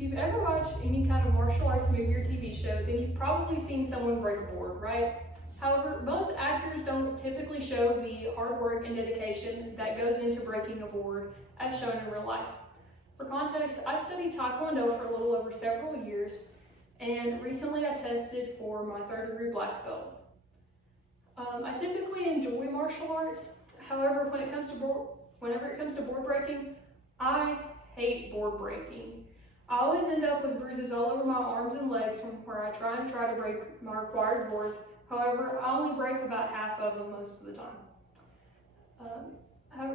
If you've ever watched any kind of martial arts movie or TV show, then you've probably seen someone break a board, right? However, most actors don't typically show the hard work and dedication that goes into breaking a board as shown in real life. For context, I studied Taekwondo for a little over several years, and recently I tested for my 3rd degree black belt. I typically enjoy martial arts. However, whenever it comes to board breaking, I hate board breaking. I always end up with bruises all over my arms and legs from where I try to break my required boards. However, I only break about half of them most of the time.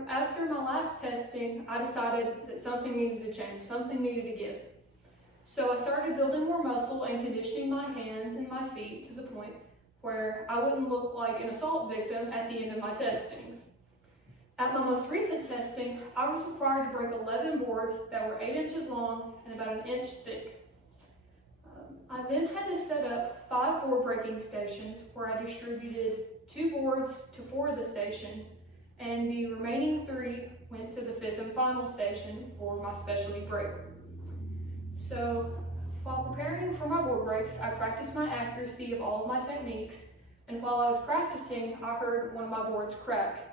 After my last testing, I decided that something needed to change, something needed to give. So I started building more muscle and conditioning my hands and my feet to the point where I wouldn't look like an assault victim at the end of my testings. At my most recent testing, I was required to break 11 boards that were 8 inches long and about 1 inch thick. I then had to set up 5 board breaking stations where I distributed 2 boards to 4 of the stations, and the remaining 3 went to the 5th and final station for my specialty break. So while preparing for my board breaks, I practiced my accuracy of all of my techniques, and while I was practicing, I heard one of my boards crack.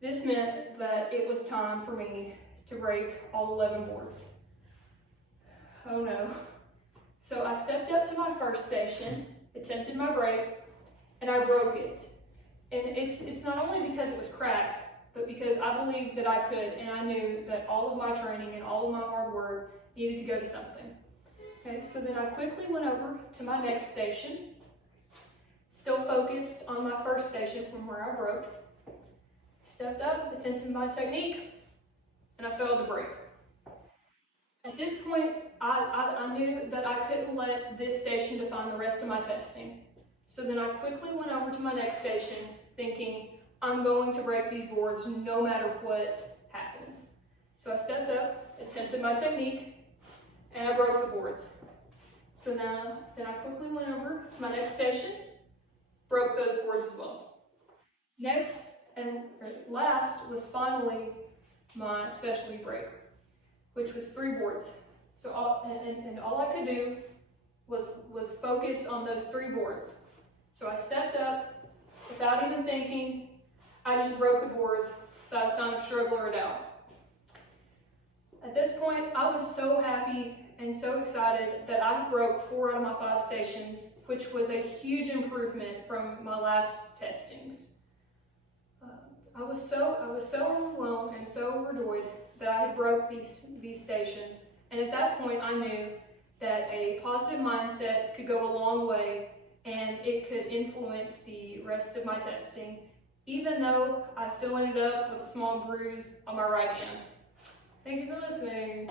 This meant that it was time for me to break all 11 boards. Oh no. So I stepped up to my first station, attempted my break, and I broke it. And it's not only because it was cracked, but because I believed that I could, and I knew that all of my training and all of my hard work needed to go to something. Okay, so then I quickly went over to my next station, still focused on my first station from where I broke, stepped up, attempted my technique, and I failed to break. At this point, I knew that I couldn't let this station define the rest of my testing. So then I quickly went over to my next station thinking, I'm going to break these boards no matter what happens. So I stepped up, attempted my technique, and I broke the boards. So now, then I quickly went over to my next station, broke those boards as well. Next and last was finally my specialty break, which was 3 boards. So all I could do was focus on those 3 boards. So I stepped up without even thinking. I just broke the boards without a sign of struggle or doubt. At this point, I was so happy and so excited that I broke 4 out of my 5 stations, which was a huge improvement from my last testings. I was so overwhelmed and so overjoyed that I had broke these stations, and at that point I knew that a positive mindset could go a long way and it could influence the rest of my testing, even though I still ended up with a small bruise on my right hand. Thank you for listening.